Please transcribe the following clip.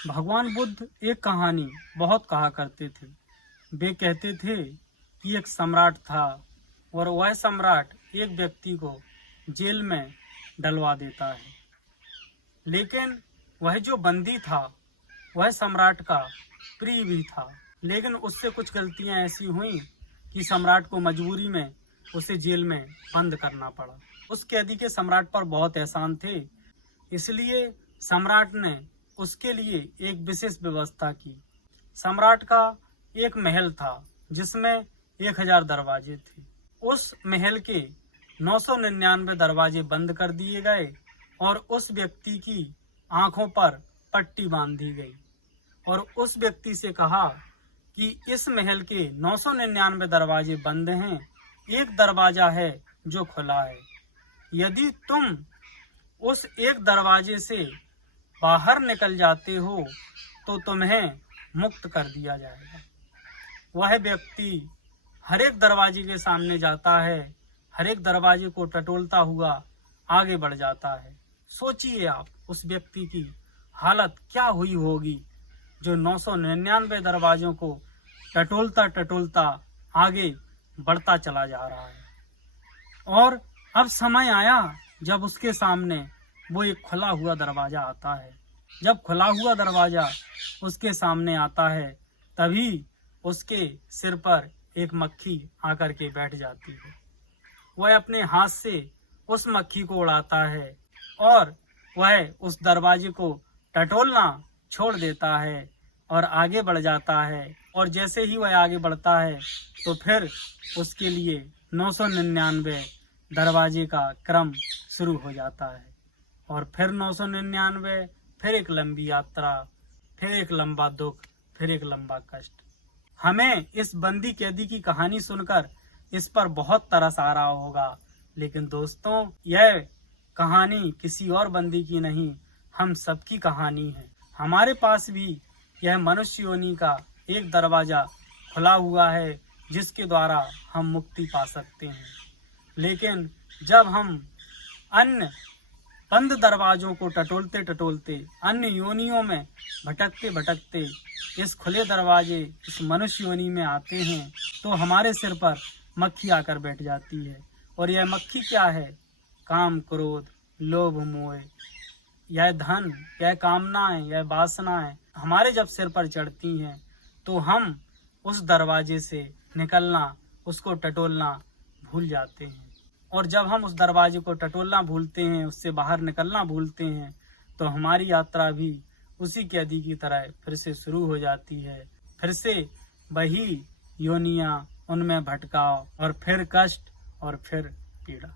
भगवान बुद्ध एक कहानी बहुत कहा करते थे। वे कहते थे कि एक सम्राट था और वह सम्राट एक व्यक्ति को जेल में डलवा देता है, लेकिन वह जो बंदी था वह सम्राट का प्रिय भी था। लेकिन उससे कुछ गलतियां ऐसी हुई कि सम्राट को मजबूरी में उसे जेल में बंद करना पड़ा। उस कैदी के सम्राट पर बहुत एहसान थे, इसलिए सम्राट ने उसके लिए एक विशेष व्यवस्था की। सम्राट का एक महल था जिसमें 1000 दरवाजे थे। उस महल के 999 दरवाजे बंद कर दिए गए और उस व्यक्ति की आंखों पर पट्टी बांध दी गई और उस व्यक्ति से कहा कि इस महल के 999 दरवाजे बंद हैं, एक दरवाजा है जो खुला है। यदि तुम उस एक दरवाजे से बाहर निकल जाते हो तो तुम्हें मुक्त कर दिया जाएगा। वह व्यक्ति हर एक दरवाजे के सामने जाता है, हर एक दरवाजे को टटोलता हुआ आगे बढ़ जाता है। सोचिए आप उस व्यक्ति की हालत क्या हुई होगी जो 999 दरवाजों को टटोलता टटोलता आगे बढ़ता चला जा रहा है। और अब समय आया जब उसके सामने वो एक खुला हुआ दरवाजा आता है। जब खुला हुआ दरवाजा उसके सामने आता है तभी उसके सिर पर एक मक्खी आकर के बैठ जाती है। वह अपने हाथ से उस मक्खी को उड़ाता है और वह उस दरवाजे को टटोलना छोड़ देता है और आगे बढ़ जाता है। और जैसे ही वह आगे बढ़ता है तो फिर उसके लिए 999 दरवाजे का क्रम शुरू हो जाता है और फिर 999, फिर एक लंबी यात्रा, फिर एक लंबा दुख, फिर एक लंबा कष्ट। हमें इस बंदी कैदी की कहानी सुनकर इस पर बहुत तरस आ रहा होगा, लेकिन दोस्तों यह कहानी किसी और बंदी की नहीं, हम सबकी कहानी है। हमारे पास भी यह मनुष्य योनि का एक दरवाजा खुला हुआ है जिसके द्वारा हम मुक्ति पा सकते हैं। लेकिन जब हम अन्य बंद दरवाजों को टटोलते टटोलते अन्य योनियों में भटकते भटकते इस खुले दरवाजे इस मनुष्य योनि में आते हैं तो हमारे सिर पर मक्खी आकर बैठ जाती है। और यह मक्खी क्या है? काम, क्रोध, लोभ, मोह, यह धन, यह कामनाएं, यह वासनाएं हमारे जब सिर पर चढ़ती हैं तो हम उस दरवाजे से निकलना, उसको टटोलना भूल जाते हैं। और जब हम उस दरवाजे को टटोलना भूलते हैं, उससे बाहर निकलना भूलते हैं, तो हमारी यात्रा भी उसी कैदी की तरह फिर से शुरू हो जाती है। फिर से वही योनियां, उनमें भटकाव और फिर कष्ट और फिर पीड़ा।